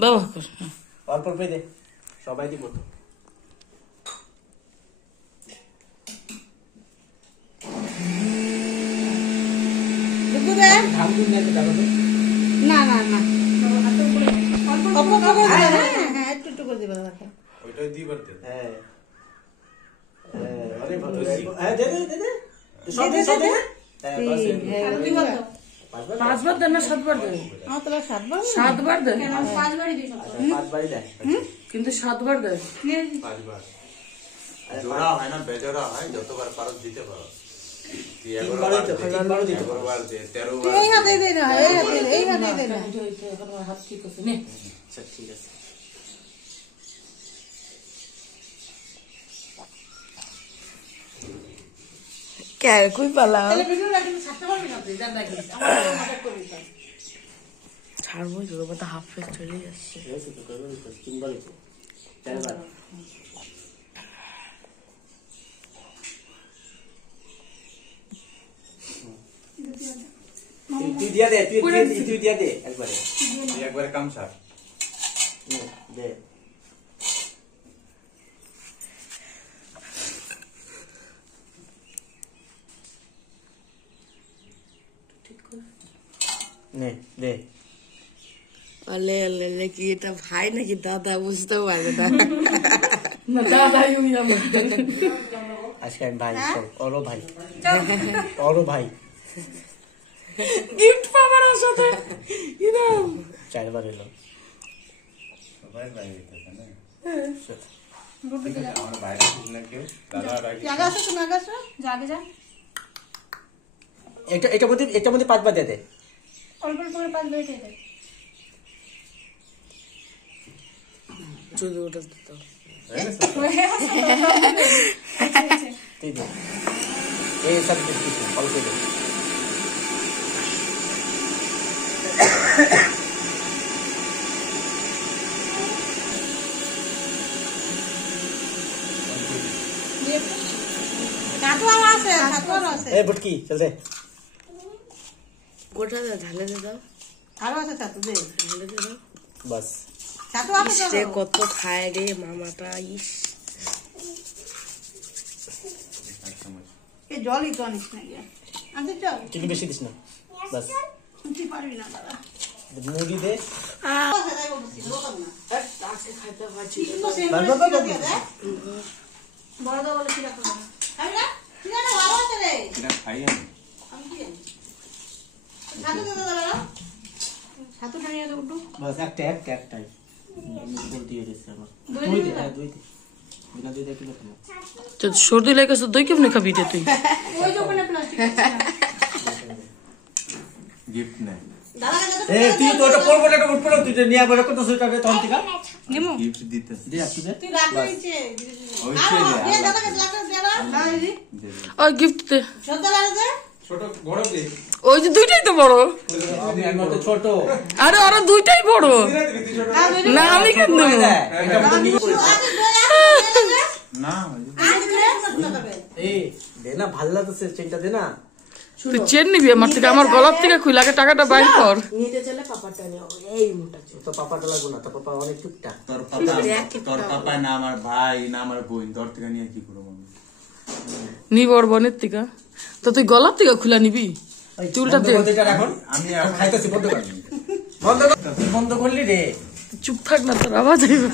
বাবা অল্প অল্প দে, সবাই দিব তো। না না না একটু করে দিবে ওইটাই দিবার দে। হ্যাঁ আরে ভালো, হ্যাঁ দে দে দে দে সব দে সব দে। হ্যাঁ বাস পাঁচবার দেন না সাতবার দেন? সাতবার দেন, পাঁচবারই দেয় কিন্তু সাতবার দেন। 5 বার জোড়া হয় না, বেজোড়া হয়, যতবার পারো দিতে পারো। 11 বার দিতে পারো, 13 বার। এই হাতে দে না, এই হাতে দে না। হাত ঠিক আছে নে। আচ্ছা ঠিক আছে। क्या कोई पाला ছাড়বো তো, বাবা হাফ ফেস চলে যাচ্ছে। তিনবার চারবার তুই দিয়া দে, তুই দিয়া দে একবারে, একবারে কাম সার দে। নে দে। अले अले अले कि এটা ভাই নাকি দাদা বুঝতেও পারবে না। না দাদাই হই আমার। আজকে ভাই ওরও ভাই, ওরও ভাই গিফট পাবার সাথে ইনাম চারবার এলো। সবাই বাইরে থাকে না। আমার বাইরে না কেউ, দাদা রাখি এটা মধ্যে পাঁচবার দে দে। যদি ওটা দিত তুই দে এই সব কিছু অল্প দে। এ বুটকি চল দে। গোটা দে ঢালে দে দাও, ঢালে দে দাও। বাস সে কত খায় রে মামাটা। ইস জলই তো আনিস না গিয়ে আনতে চল চিনি বেশি দিস না, বাস তুই পারবি না দাদা মুড়ি দে। আজকে খাইতে পারছি বড় দা বলে কি রাখো না খাবি না ঠিক আছে বাবা চলে এটা খাই আমি। আমি কি জানি ছাতু দে দাদা ছাতু নিয়ে দাও একটু বাস একটাই ফুল দিয়ে দিস আমার দুই দে। হ্যাঁ দুই দে, বিনা দুই দে কিলো খাবো। তো সর্দি লেগেছে দই কেমনে খাবি রে তুই? ওই যে ওখানে প্লাস্টিক আছে গিফট নাই, দাদা এ তুই তো ওটা পড়বো না, এটা উঠবো না, তুই নিয়ে আবার কত সুইটা দে তখন থেকে নেমো গিফট দিতে দে আপনি দে। তুই রাখ নিচে ওই আর ছেলে দে দাদাকে লাগবে দে না দিদি ওই গিফট দে, ছোট লাগে দে ছোট বড় দে, ওই যে দুইটাই তো বড়। আমি মত ছোট আরে ওরা দুইটাই বড় না, আমি কেন দেবো? এটা মত নিয়ে না এই দে না, ভাল লাগছে চেনটা দে না। তুই চেন নিবি আমার থেকে? আমার গলার থেকে খুলে আগে টাকাটা বাইর কর। নিতে চলে পাপাটা নিয়ে এই মোটা তো পাপাটা লাগবো না, তো পাপা অনেক চুপটা। তোর পাপা না আমার ভাই না আমার বোন, তোর থেকে নিয়ে কি করবো আমি? নিব ওর বোনের থেকে, তো তুই গলার থেকে খুলে নিবি চুলটা দে। এখন আমি এখন খাইতেছি, বন্ধ কর। বন্ধ করলি রে। চুপ থাক না, তোর আওয়াজ আইব।